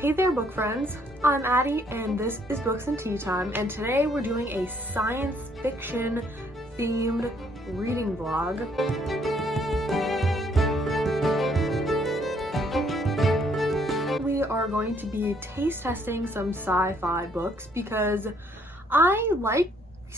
Hey there, book friends. I'm Addie, and this is Books and Tea Time, and today we're doing a science fiction themed reading vlog. We are going to be taste testing some sci-fi books because I like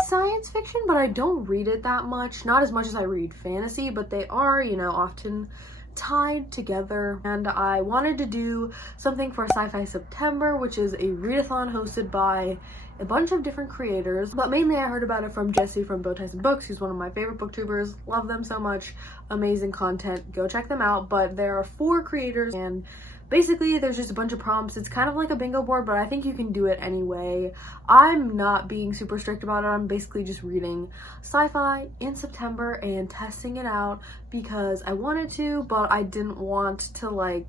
science fiction, but I don't read it that much. Not as much as I read fantasy, but they are, often tied together, and I wanted to do something for Sci Fi September, which is a readathon hosted by a bunch of different creators, but mainly I heard about it from Jesse from Bowties and Books. He's one of my favorite booktubers. Love them so much. Amazing content. Go check them out. But there are 4 creators, and basically there's just a bunch of prompts. It's kind of like a bingo board, but I think you can do it anyway. I'm not being super strict about it. I'm basically just reading sci-fi in September and testing it out because I wanted to, but I didn't want to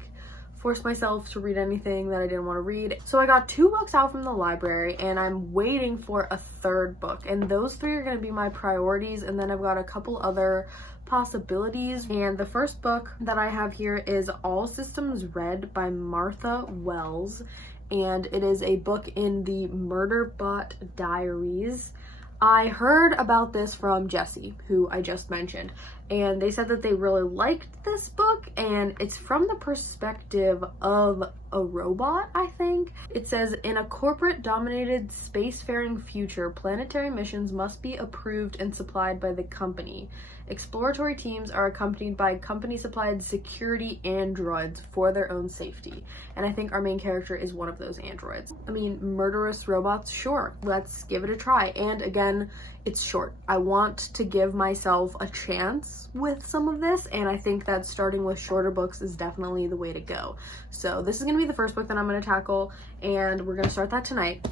force myself to read anything that I didn't want to read. So I got 2 books out from the library, and I'm waiting for a 3rd book, and those 3 are going to be my priorities, and then I've got a couple other possibilities. And the first book that I have here is All Systems Red by Martha Wells, and it is a book in the Murderbot Diaries. I heard about this from Jesse, who I just mentioned, and they said that they really liked this book, and it's from the perspective of a robot, I think. It says, in a corporate-dominated spacefaring future, planetary missions must be approved and supplied by the company. Exploratory teams are accompanied by company-supplied security androids for their own safety. And I think our main character is one of those androids. I mean, murderous robots, sure. Let's give it a try. And again, it's short. I want to give myself a chance with some of this, and I think that starting with shorter books is definitely the way to go. So this is going to be the first book that I'm going to tackle, and we're going to start that tonight.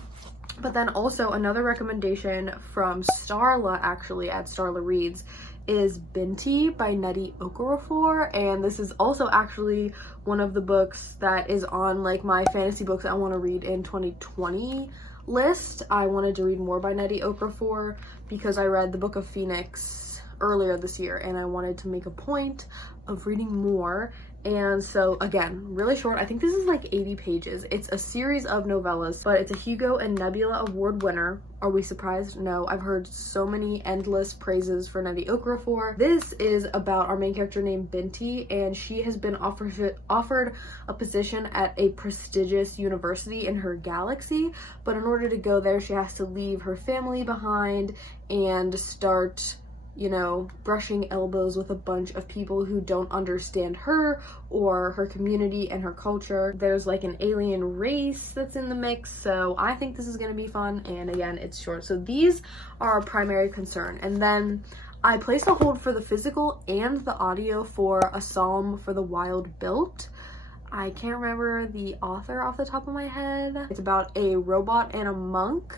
But then also another recommendation from Starla, actually, at Starla Reads, is Binti by Nnedi Okorafor, and this is also actually one of the books that is on my fantasy books I want to read in 2020 list. I wanted to read more by Nnedi Okorafor because I read the Book of Phoenix earlier this year, and I wanted to make a point of reading more. And so again, really short. I think this is 80 pages. It's a series of novellas, but it's a Hugo and Nebula Award winner. Are we surprised? No. I've heard so many endless praises for Nnedi Okorafor. This is about our main character named Binti, and she has been offered a position at a prestigious university in her galaxy, but in order to go there, she has to leave her family behind and start brushing elbows with a bunch of people who don't understand her or her community and her culture. There's an alien race that's in the mix, so I think this is going to be fun, and again, it's short. So these are our primary concern. And then I placed a hold for the physical and the audio for A Psalm for the Wild Built. I can't remember the author off the top of my head. It's about a robot and a monk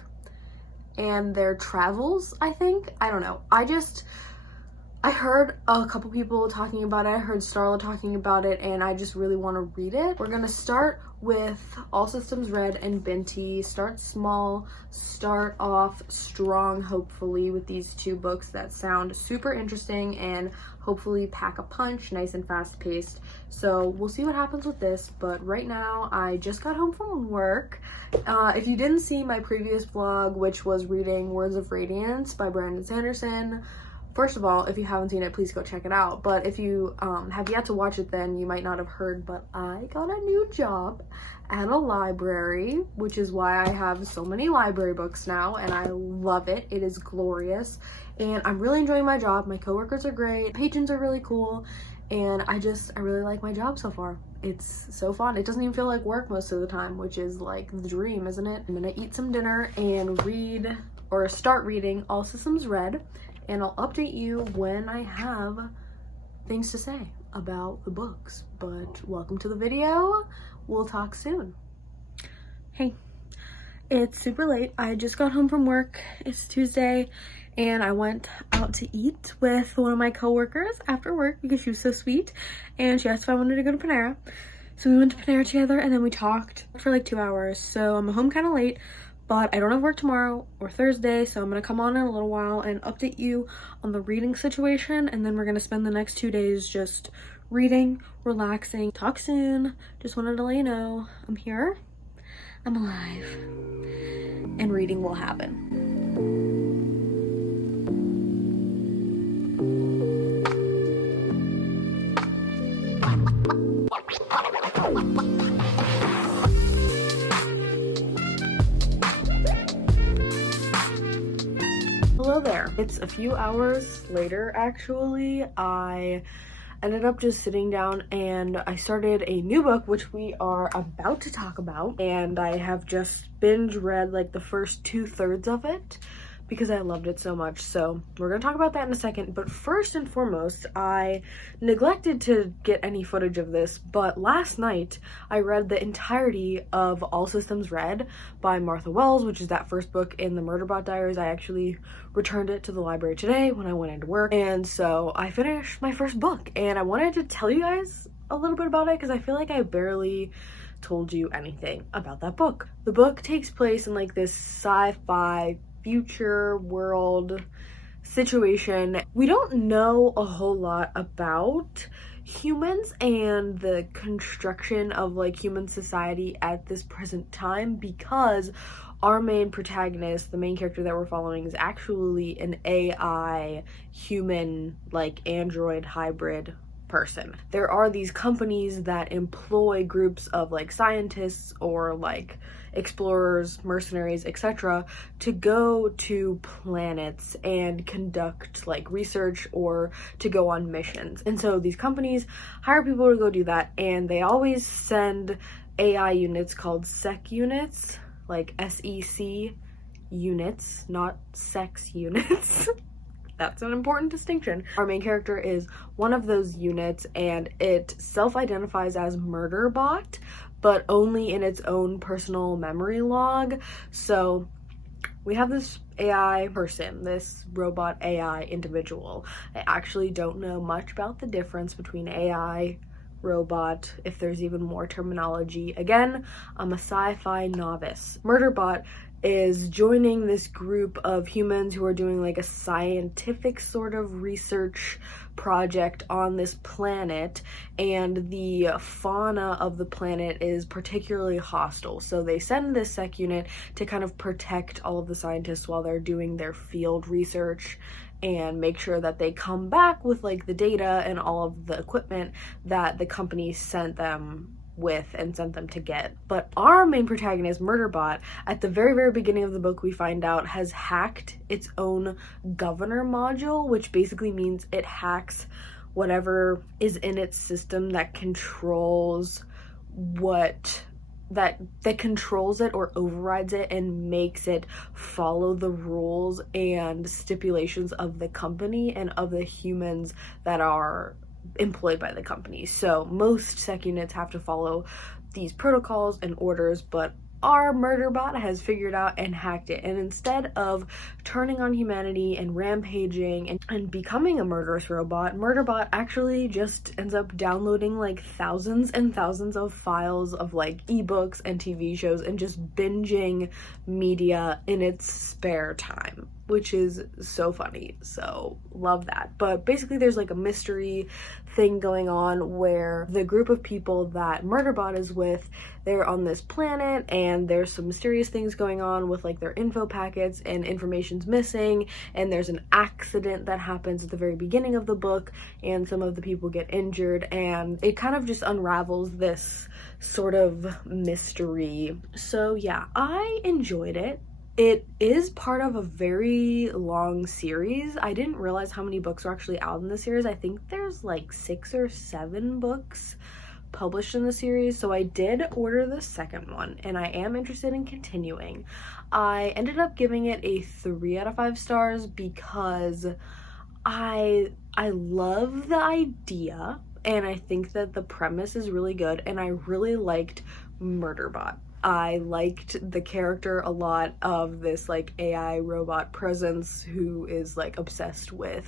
and their travels, I think. I don't know. I heard a couple people talking about it. I heard Starla talking about it, and I just really want to read it. We're gonna start with All Systems Red and Binti. Start small, start off strong, hopefully, with these 2 books that sound super interesting and hopefully pack a punch, nice and fast-paced. So we'll see what happens with this, but right now I just got home from work. If you didn't see my previous vlog, which was reading Words of Radiance by Brandon Sanderson, first of all, if you haven't seen it, please go check it out. But if you have yet to watch it, then you might not have heard, but I got a new job at a library, which is why I have so many library books now, and I love it. It is glorious, and I'm really enjoying my job. My coworkers are great, patrons are really cool, and I really like my job so far. It's so fun. It doesn't even feel like work most of the time, which is the dream, isn't it? I'm gonna eat some dinner and start reading All Systems Red, and I'll update you when I have things to say about the books. But welcome to the video. We'll talk soon. Hey, it's super late. I just got home from work. It's Tuesday, and I went out to eat with one of my coworkers after work because she was so sweet, and she asked if I wanted to go to Panera. So we went to Panera together, and then we talked for 2 hours. So I'm home kind of late, but I don't have work tomorrow or Thursday, so I'm gonna come on in a little while and update you on the reading situation, and then we're gonna spend the next 2 days just reading, relaxing. Talk soon. Just wanted to let you know I'm here I'm alive. And reading will happen. Hello there. It's a few hours later, actually. I ended up just sitting down and I started a new book, which we are about to talk about. And I have just binge read like the first 2/3 of it because I loved it so much. So we're gonna talk about that in a second. But first and foremost, I neglected to get any footage of this, but last night I read the entirety of All Systems Red by Martha Wells, which is that first book in the Murderbot Diaries. I actually returned it to the library today when I went into work, and so I finished my first book, and I wanted to tell you guys a little bit about it because I feel like I barely told you anything about that book. The book takes place in like this sci-fi future world situation. We don't know a whole lot about humans and the construction of like human society at this present time because our main protagonist, the main character that we're following, is actually an AI human like android hybrid person. There are these companies that employ groups of like scientists or like explorers, mercenaries, etc. to go to planets and conduct like research or to go on missions. And so these companies hire people to go do that, and they always send AI units called SEC units, like SEC units, not sex units. That's an important distinction. Our main character is one of those units, and it self-identifies as Murderbot, but only in its own personal memory log. So we have this AI person, this robot AI individual. I actually don't know much about the difference between AI, robot, if there's even more terminology. Again, I'm a sci-fi novice. Murderbot is joining this group of humans who are doing like a scientific sort of research project on this planet, and the fauna of the planet is particularly hostile. So they send this SEC unit to kind of protect all of the scientists while they're doing their field research and make sure that they come back with like the data and all of the equipment that the company sent them with and sent them to get. But our main protagonist, Murderbot, at the very, very beginning of the book, we find out has hacked its own governor module, which basically means it hacks whatever is in its system that controls that controls it or overrides it and makes it follow the rules and stipulations of the company and of the humans that are employed by the company. So most SEC units have to follow these protocols and orders, but our Murderbot has figured out and hacked it. And instead of turning on humanity and rampaging and becoming a murderous robot, Murderbot actually just ends up downloading like thousands and thousands of files of like ebooks and TV shows and just binging media in its spare time, which is so funny. So love that. But basically there's like a mystery thing going on where the group of people that Murderbot is with, they're on this planet and there's some mysterious things going on with like their info packets and information's missing, and there's an accident that happens at the very beginning of the book and some of the people get injured, and it kind of just unravels this sort of mystery. So yeah, I enjoyed it. It is part of a very long series. I didn't realize how many books are actually out in the series. I think there's like 6 or 7 books published in the series, so I did order the second one and I am interested in continuing. I ended up giving it a 3 out of 5 stars because I love the idea and I think that the premise is really good, and I really liked Murderbot. I liked the character a lot of this like AI robot presence who is like obsessed with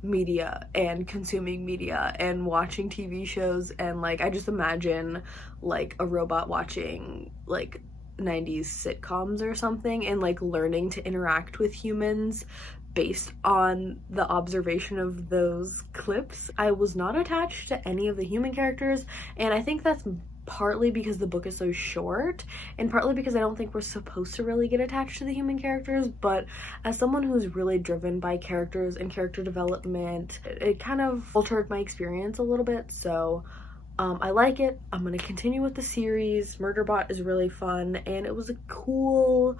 media and consuming media and watching TV shows, and like I just imagine like a robot watching like 90s sitcoms or something and like learning to interact with humans based on the observation of those clips. I was not attached to any of the human characters, and I think that's partly because the book is so short, and partly because I don't think we're supposed to really get attached to the human characters, but as someone who's really driven by characters and character development, it kind of altered my experience a little bit, so I like it. I'm gonna continue with the series. Murderbot is really fun, and it was a cool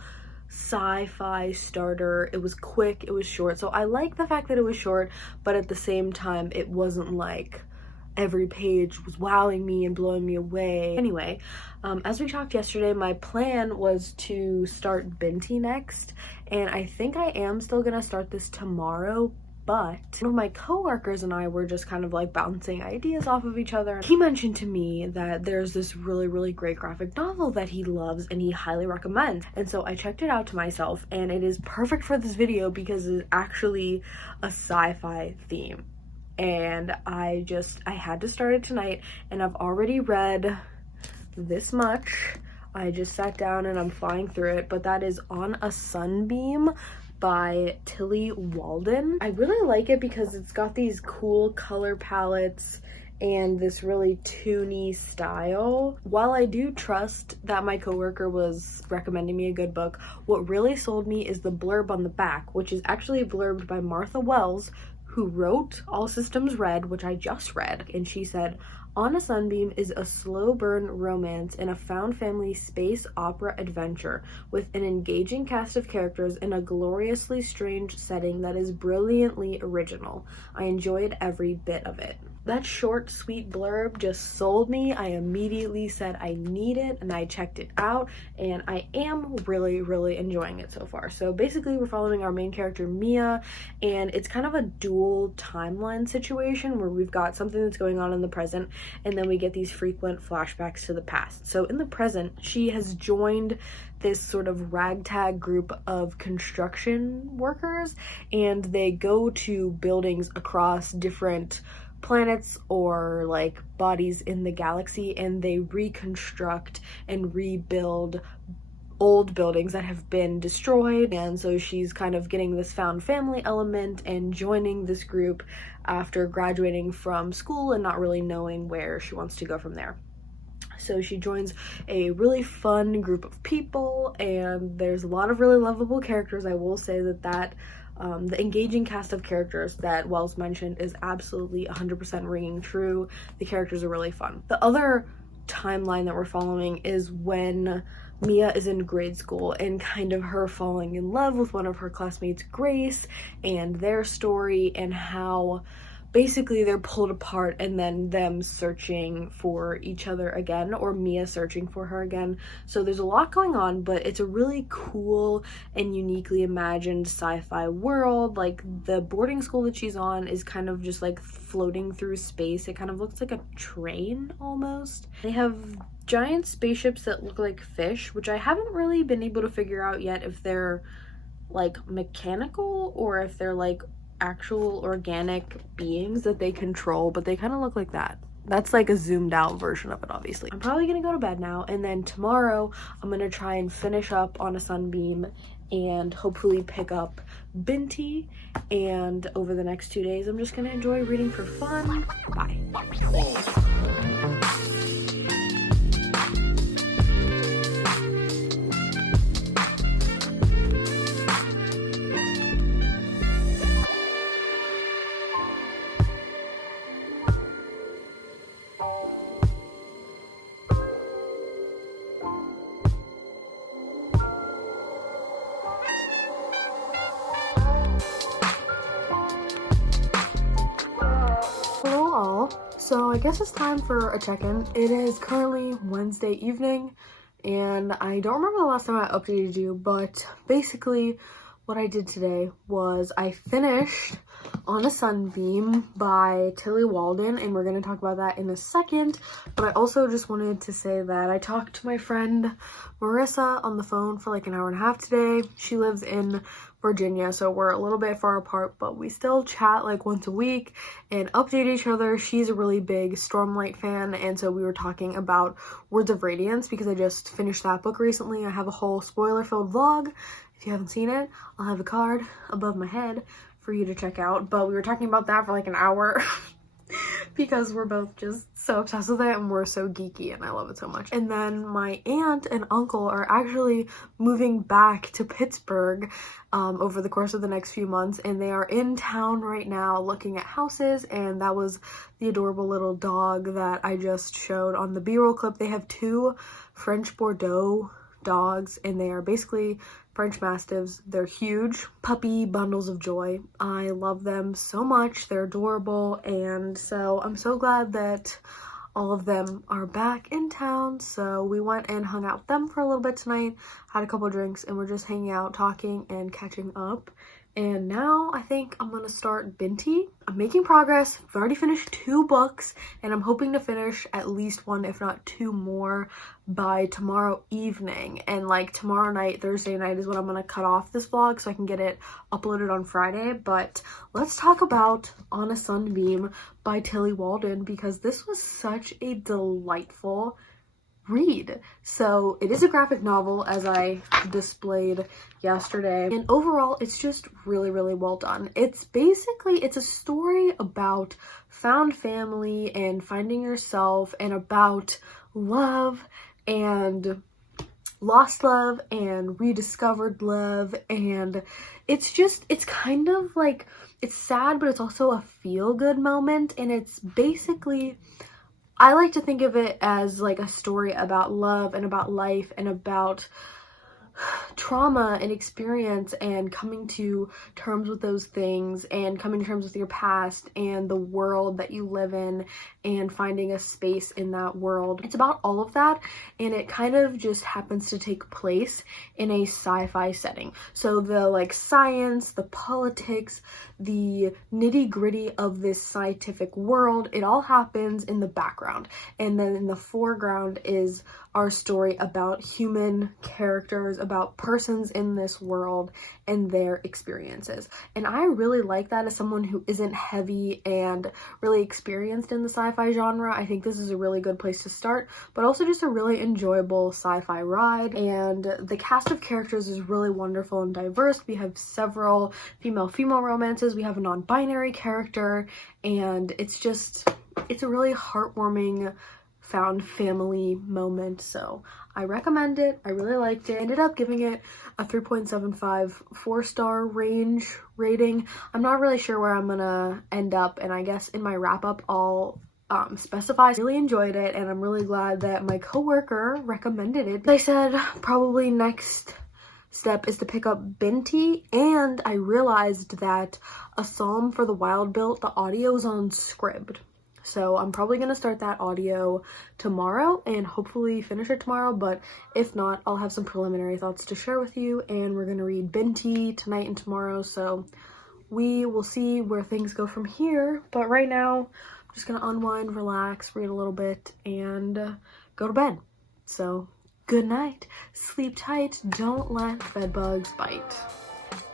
sci-fi starter. It was quick, it was short, so I like the fact that it was short, but at the same time it wasn't like every page was wowing me and blowing me away. Anyway, as we talked yesterday, my plan was to start Binti next, and I think I am still gonna start this tomorrow, but one of my coworkers and I were just kind of like bouncing ideas off of each other. He mentioned to me that there's this really great graphic novel that he loves and he highly recommends, and so I checked it out to myself, and it is perfect for this video because it's actually a sci-fi theme. And I had to start it tonight, and I've already read this much. I just sat down and I'm flying through it, but that is On a Sunbeam by Tilly Walden. I really like it because it's got these cool color palettes and this really toony style. While I do trust that my coworker was recommending me a good book, what really sold me is the blurb on the back, which is actually blurbed by Martha Wells, who wrote All Systems Red, which I just read, and she said, On a Sunbeam is a slow burn romance in a found family space opera adventure with an engaging cast of characters in a gloriously strange setting that is brilliantly original. I enjoyed every bit of it. That short, sweet blurb just sold me. I immediately said I need it, and I checked it out, and I am really enjoying it so far. So basically we're following our main character Mia, and it's kind of a dual timeline situation where we've got something that's going on in the present, and then we get these frequent flashbacks to the past. So in the present, she has joined this sort of ragtag group of construction workers, and they go to buildings across different planets or like bodies in the galaxy, and they reconstruct and rebuild old buildings that have been destroyed. And so she's kind of getting this found family element and joining this group after graduating from school and not really knowing where she wants to go from there. So she joins a really fun group of people, and there's a lot of really lovable characters. I will say that the engaging cast of characters that Wells mentioned is absolutely 100% ringing true. The characters are really fun. The other timeline that we're following is when Mia is in grade school and kind of her falling in love with one of her classmates, Grace, and their story, and how basically they're pulled apart and then them searching for each other again, or Mia searching for her again. So there's a lot going on, but it's a really cool and uniquely imagined sci-fi world. Like the boarding school that she's on is kind of just like floating through space. It kind of looks like a train almost. They have giant spaceships that look like fish, which I haven't really been able to figure out yet if they're like mechanical or if they're like actual organic beings that they control, but they kind of look like that. That's like a zoomed out version of it, obviously. I'm probably gonna go to bed now, and then tomorrow I'm gonna try and finish up On a Sunbeam and hopefully pick up Binti, and over the next 2 days I'm just gonna enjoy reading for fun. Bye. Hello all. So I guess it's time for a check-in. It is currently Wednesday evening, and I don't remember the last time I updated you, but basically what I did today was I finished On a Sunbeam by Tilly Walden, and we're going to talk about that in a second. But I also just wanted to say that I talked to my friend Marissa on the phone for like an hour and a half today. She lives in Virginia, so we're a little bit far apart, but we still chat like once a week and update each other. She's a really big Stormlight fan, and so we were talking about Words of Radiance because I just finished that book recently. I have a whole spoiler-filled vlog. If you haven't seen it, I'll have a card above my head for you to check out, but we were talking about that for like an hour. because we're both just so obsessed with it and we're so geeky and I love it so much. And then my aunt and uncle are actually moving back to Pittsburgh over the course of the next few months, and they are in town right now looking at houses, and that was the adorable little dog that I just showed on the B-roll clip. They have 2 French Bordeaux dogs, and they are basically French Mastiffs. They're huge puppy bundles of joy. I love them so much. They're adorable, and so I'm so glad that all of them are back in town. So we went and hung out with them for a little bit tonight, had a couple drinks, and we're just hanging out, talking, and catching up. And now I think I'm gonna start Binti. I'm making progress. I've already finished 2 books, and I'm hoping to finish at least 1, if not 2 more by tomorrow evening. And like tomorrow night, Thursday night, is when I'm gonna cut off this vlog so I can get it uploaded on Friday. But let's talk about On a Sunbeam by Tillie Walden, because this was such a delightful read. So it is a graphic novel, as I displayed yesterday, and overall it's just really, really well done. It's a story about found family and finding yourself, and about love and lost love and rediscovered love, and it's kind of like, it's sad, but it's also a feel-good moment. And it's basically, I like to think of it as like a story about love and about life and about trauma and experience and coming to terms with those things and coming to terms with your past and the world that you live in and finding a space in that world. It's about all of that, and it kind of just happens to take place in a sci-fi setting. So the like science, the politics, the nitty-gritty of this scientific world, it all happens in the background, and then in the foreground is our story about human characters, about persons in this world and their experiences. And I really like that as someone who isn't heavy and really experienced in the sci-fi genre. I think this is a really good place to start, but also just a really enjoyable sci-fi ride. And the cast of characters is really wonderful and diverse. We have several female-female romances, we have a non-binary character, and it's a really heartwarming found family moment. So I recommend it. I really liked it. I ended up giving it a 3.75 4-star range rating. I'm not really sure where I'm gonna end up, and I guess in my wrap-up I'll specify. I really enjoyed it, and I'm really glad that my coworker recommended it. As I said, probably next step is to pick up Binti, and I realized that A Psalm for the Wild Built, the audio is on Scribd. So I'm probably going to start that audio tomorrow and hopefully finish it tomorrow, but if not, I'll have some preliminary thoughts to share with you, and we're going to read Binti tonight and tomorrow, so we will see where things go from here. But right now, I'm just going to unwind, relax, read a little bit, and go to bed. So good night, sleep tight, don't let bed bugs bite.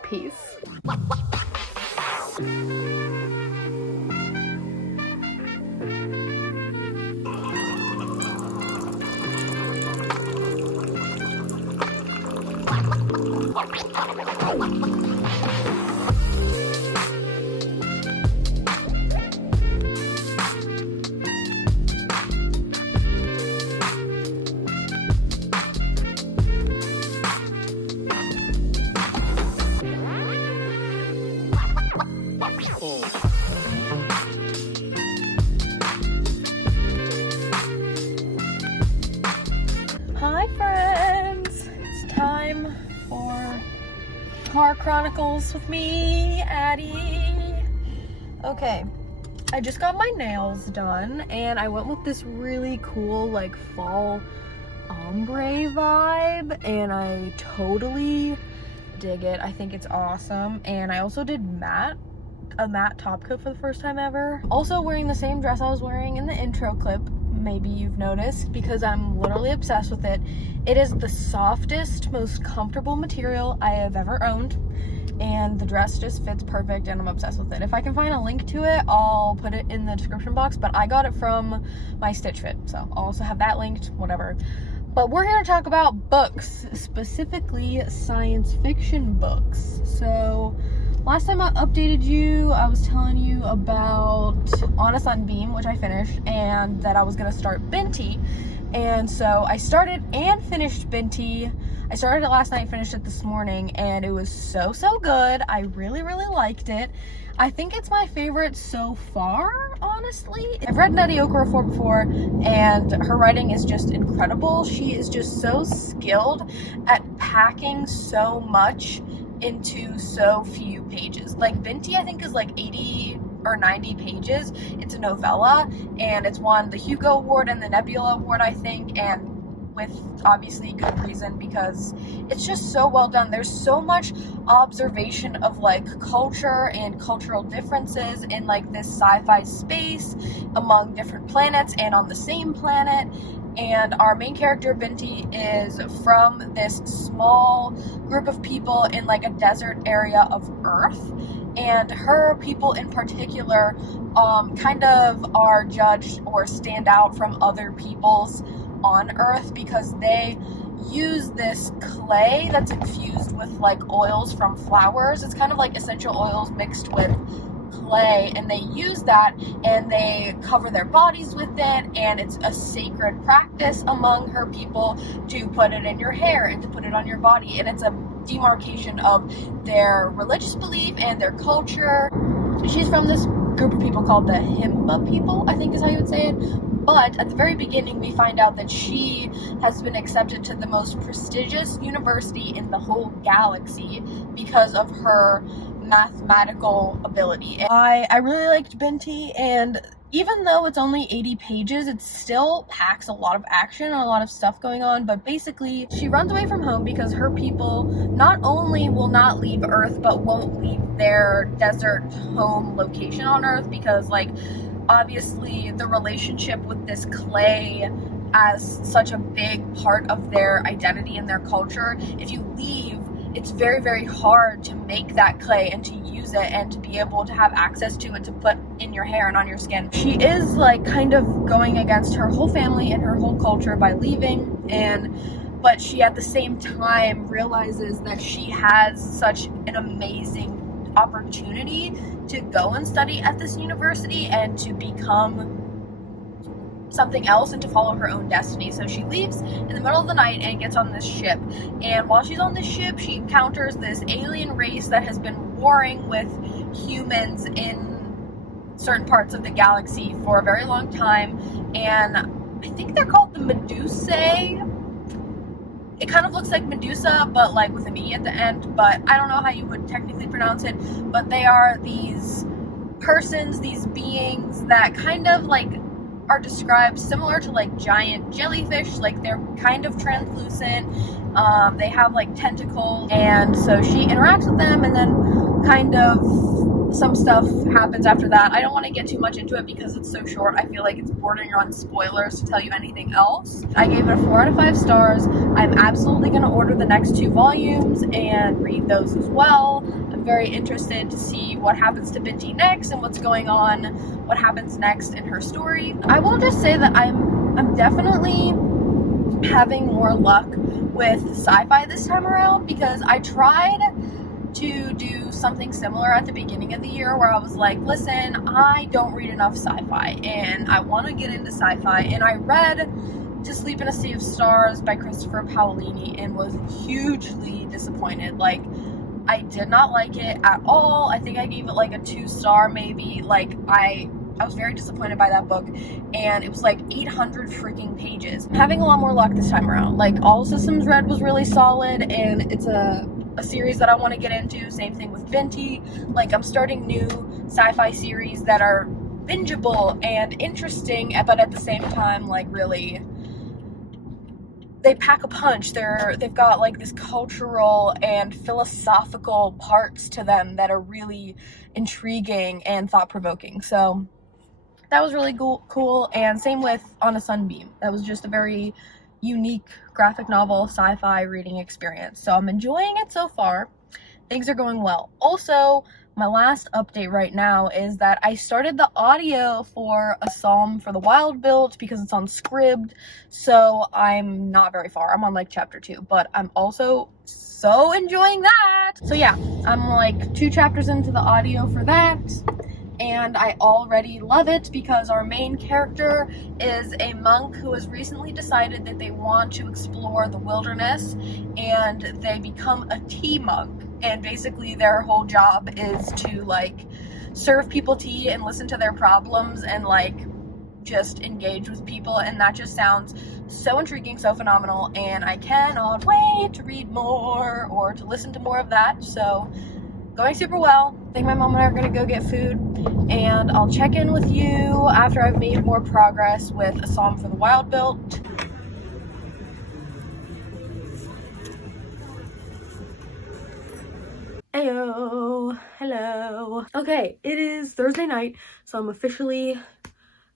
Peace. Hi friends, it's time for Horror Chronicles with me, Addie. Okay, I just got my nails done, and I went with this really cool like fall ombre vibe, and I totally dig it. I think it's awesome. And I also did a matte top coat for the first time ever. Also wearing the same dress I was wearing in the intro clip, maybe you've noticed, because I'm literally obsessed with it. It is the softest, most comfortable material I have ever owned, and the dress just fits perfect, and I'm obsessed with it. If I can find a link to it, I'll put it in the description box, but I got it from my Stitch Fit, so I'll also have that linked, whatever. But we're here to talk about books, specifically science fiction books. So Last time I updated you, I was telling you about On a Sunbeam, which I finished, and that I was going to start Binti. And so I started and finished Binti. I started it last night, finished it this morning, and it was so good. I really liked it. I think it's my favorite so far, honestly. I've read Nettie Okorafor before, and her writing is just incredible. She is just so skilled at packing so much into so few pages. Like Binti, I think, is like 80 or 90 pages. It's a novella, and it's won the Hugo Award and the Nebula Award, I think, and with obviously good reason, because it's just so well done. There's so much observation of like culture and cultural differences in like this sci-fi space among different planets and on the same planet. And our main character, Binti, is from this small group of people in like a desert area of Earth. And her people in particular kind of are judged or stand out from other peoples on Earth because they use this clay that's infused with like oils from flowers. It's kind of like essential oils mixed with clay, and they use that and they cover their bodies with it, and it's a sacred practice among her people to put it in your hair and to put it on your body, and it's a demarcation of their religious belief and their culture. She's from this group of people called the Himba people, I think is how you would say it. But at the very beginning, we find out that she has been accepted to the most prestigious university in the whole galaxy because of her mathematical ability. I really liked Binti, and even though it's only 80 pages, it still packs a lot of action and a lot of stuff going on. But basically, she runs away from home because her people not only will not leave Earth, but won't leave their desert home location on Earth because, like, obviously the relationship with this clay as such a big part of their identity and their culture, if you leave, it's very hard to make that clay and to use it and to be able to have access to it to put in your hair and on your skin. She is like kind of going against her whole family and her whole culture by leaving, but she at the same time realizes that she has such an amazing opportunity to go and study at this university and to become something else and to follow her own destiny. So she leaves in the middle of the night and gets on this ship, and while she's on this ship, she encounters this alien race that has been warring with humans in certain parts of the galaxy for a very long time, and I think they're called the Medusae. It kind of looks like Medusa, but like with an E at the end, but I don't know how you would technically pronounce it, but they are these persons, these beings that kind of like are described similar to like giant jellyfish. Like they're kind of translucent, they have like tentacles, and so she interacts with them, and then kind of some stuff happens after that. I don't want to get too much into it because it's so short. I feel like it's bordering on spoilers to tell you anything else. I gave it a 4 out of 5 stars. I'm absolutely going to order the next 2 volumes and read those as well. I'm very interested to see what happens to Binti next and what's going on, what happens next in her story. I will just say that I'm definitely having more luck with sci-fi this time around, because I tried to do something similar at the beginning of the year where I was like, listen, I don't read enough sci-fi and I want to get into sci-fi, and I read To Sleep in a Sea of Stars by Christopher Paolini and was hugely disappointed. Like, I did not like it at all. I think I gave it like a 2-star maybe. Like, I was very disappointed by that book, and it was like 800 freaking pages. I'm having a lot more luck this time around. Like, All Systems Red was really solid, and it's a series that I want to get into. Same thing with Binti. Like, I'm starting new sci-fi series that are bingeable and interesting, but at the same time, like, really, they pack a punch. They've got like this cultural and philosophical parts to them that are really intriguing and thought-provoking. So that was really cool. And same with On a Sunbeam. That was just a very unique graphic novel sci-fi reading experience. So I'm enjoying it so far. Things are going well. Also, my last update right now is that I started the audio for A Psalm for the Wild Built because it's on Scribd, so I'm not very far. I'm on like chapter 2, but I'm also so enjoying that. So yeah, I'm like 2 chapters into the audio for that, and I already love it because our main character is a monk who has recently decided that they want to explore the wilderness, and they become a tea monk. And basically their whole job is to like serve people tea and listen to their problems and like just engage with people, and that just sounds so intriguing, so phenomenal, and I cannot wait to read more or to listen to more of that. So going super well. I think my mom and I are gonna go get food, and I'll check in with you after I've made more progress with A Psalm for the Wild Built. Ayo, hello. Okay, it is Thursday night, so I'm officially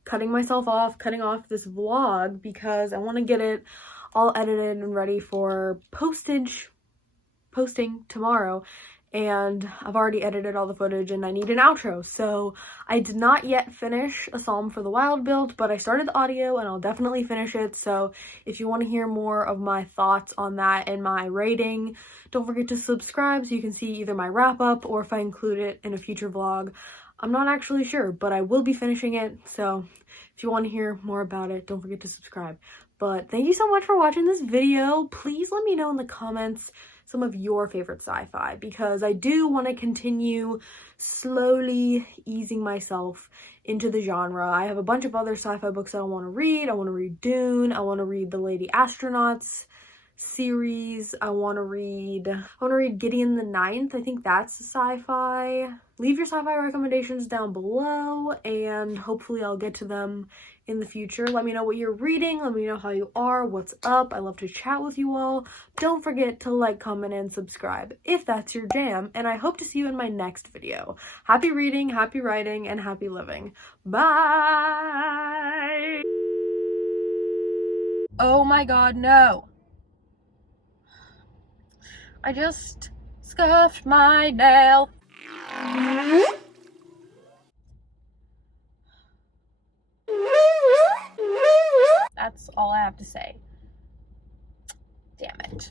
cutting off this vlog because I want to get it all edited and ready for posting tomorrow. And I've already edited all the footage and I need an outro. So I did not yet finish A Psalm for the Wild Built, but I started the audio and I'll definitely finish it. So if you want to hear more of my thoughts on that and my rating, don't forget to subscribe so you can see either my wrap up or if I include it in a future vlog. I'm not actually sure, but I will be finishing it. So if you want to hear more about it, don't forget to subscribe. But thank you so much for watching this video. Please let me know in the comments some of your favorite sci-fi, because I do want to continue slowly easing myself into the genre. I have a bunch of other sci-fi books that I want to read. I want to read Dune. I want to read the Lady Astronauts series. I want to read Gideon the Ninth. I think that's sci-fi. Leave your sci-fi recommendations down below and hopefully I'll get to them in the future. Let me know what you're reading. Let me know how you are, what's up. I love to chat with you all. Don't forget to like, comment, and subscribe if that's your jam, and I hope to see you in my next video. Happy reading, happy writing, and happy living. Bye! Oh my god, no. I just scuffed my nail. That's all I have to say. Damn it.